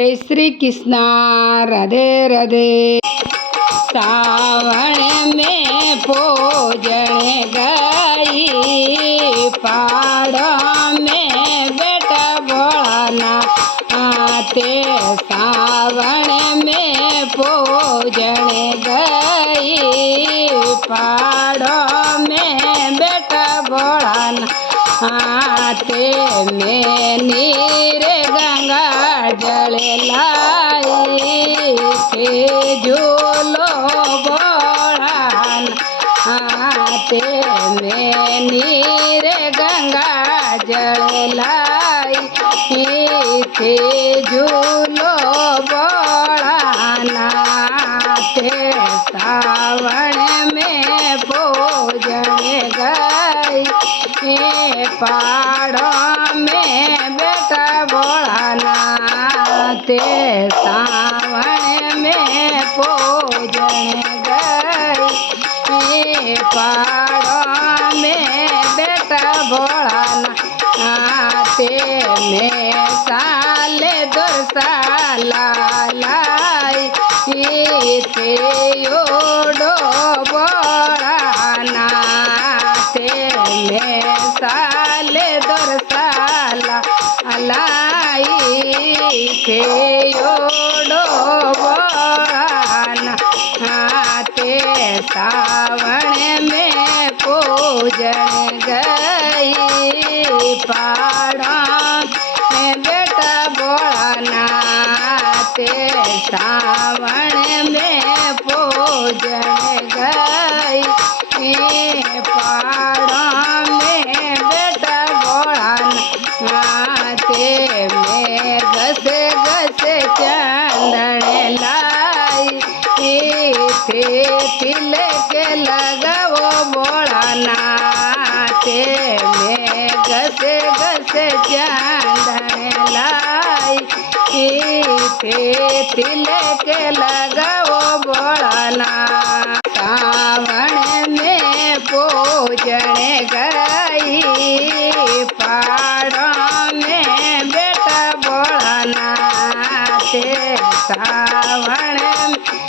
जय श्री कृष्ण। राधे राधे। सावण में पूजन गई पहाड़ों में बेटा भोलाना आते। सावण में पूजन गई पहाड़ों में बेटा भोलाना आते। में नीर गंगा जल लाई के झूलो भोलाना आते। में नीर गंगा जल लाई के झूलो भोलाना आते। सावन में पूजन गई पहाड़ों में बेटा भोलाना आते। सावन में पूजन गई पहाड़ों में बेटा भोलाना आते। में साल दो साल लाई थे ओडो भोलाना आते। में साल दो साल लाई थे ओडो भोलाना आते। सावन में पूजन गई पहाड़ों में बेटा भोलाना आते। सावन में पूजन गई पहाड़ों में बेटा भोलाना आते। में घस घस चंदन लाई थे तिलक लगाओ भोलाना आते। में घस घस चंदन लाई थे तिलक लगाओ भोलाना। सावन में पूजन गई पहाड़ों में बेटा भोलाना आते। सावन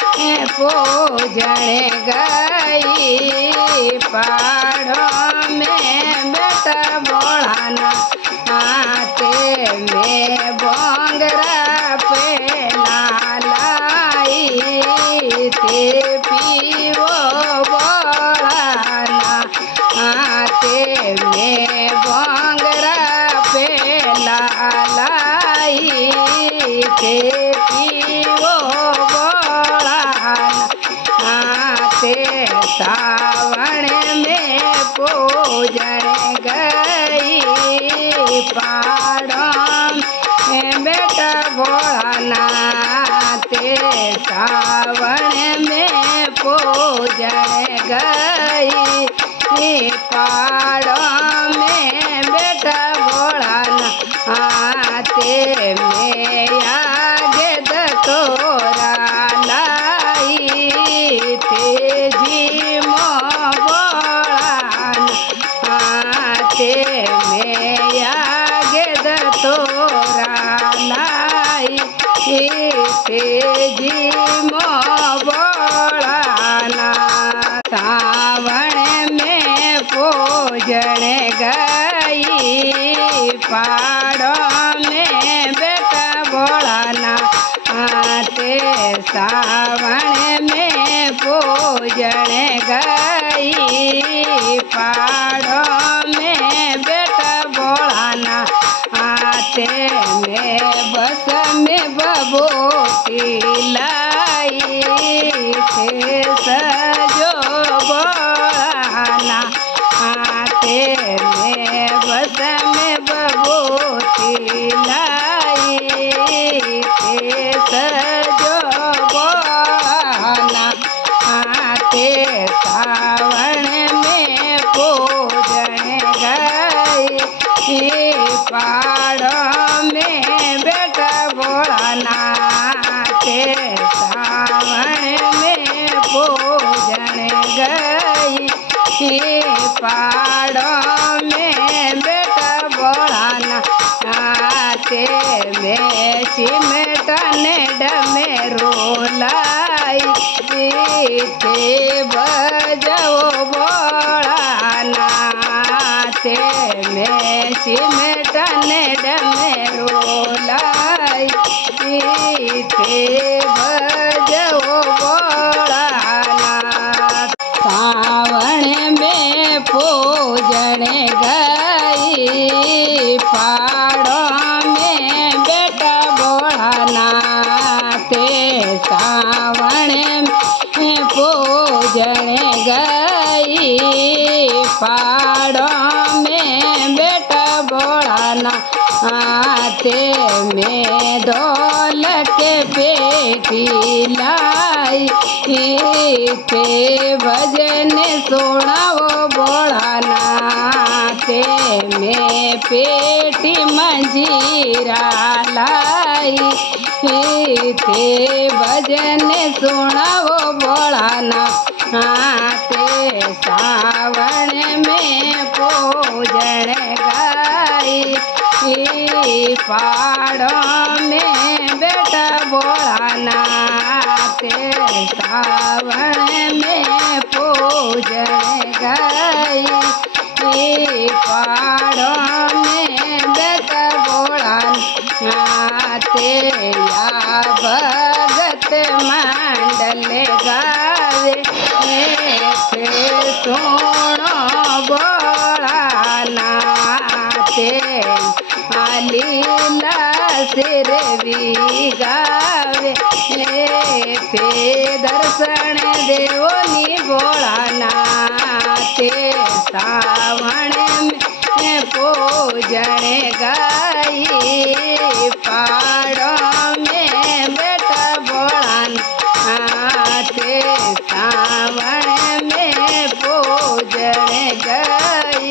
में पूजन गई पहाड़ों में बेटा भोलाना आते। में बोंगरा पे लाई थे पीवो भोलाना आते। में बोंगरा पे लाई थे पीवो भोलाना आते। सावन में पूजन गई पहाड़ों में बेटा भोलाना आते। सावन में पूजन गई पहाड़ों में बेटा भोलाना आते। में आगे दतोरा लाई थे झीमो भोलाना आते। में आगे दतोरा लाई थे झीमो भोलाना। सावन में पूजन गई पहाड़ों में बेटा भोलाना आते। सावन में पूजन गई पहाड़ों में बेटा भोलाना आते। में बस में बबूती लाई थे सजो भोलाना आते। में बस में बबूती लाई थे सजो भोलाना आते। सावन में पूजन गई पहाड़ों में बेटा भोलाना आते। सावन में पूजन गई पहाड़ों में बेटा भोलाना आते। में चिमटा थे भजो भोलानाथ में सिमटन डमरू लाई थे भजो भोलानाथ। सावन में पूजन गई फाड़ों में बेटा भोलानाथ। सावन में पूजन गई फाड़ों में बेटा भोलानाथ। में दौल के पेटी लाई थे भजन सुनाओ भोलानाथ। में पेटी मंजीरा लाई थे भजन सुनाओ भोलानाथ। सावन में पूजन गाई फाड़ों में बेटा भोलानाथ। सावन में पूजन गाई फाड़ों में बेटा भोलानाथ। या भगत मंडल गावे सुनो भोलानाथ। लीला सिर भी गावे थे दर्शन देवनी भोलानाथ। सावन में पूजन गाई फाड़ों में बेटा भोलानाथ। सावन में पूजन गाई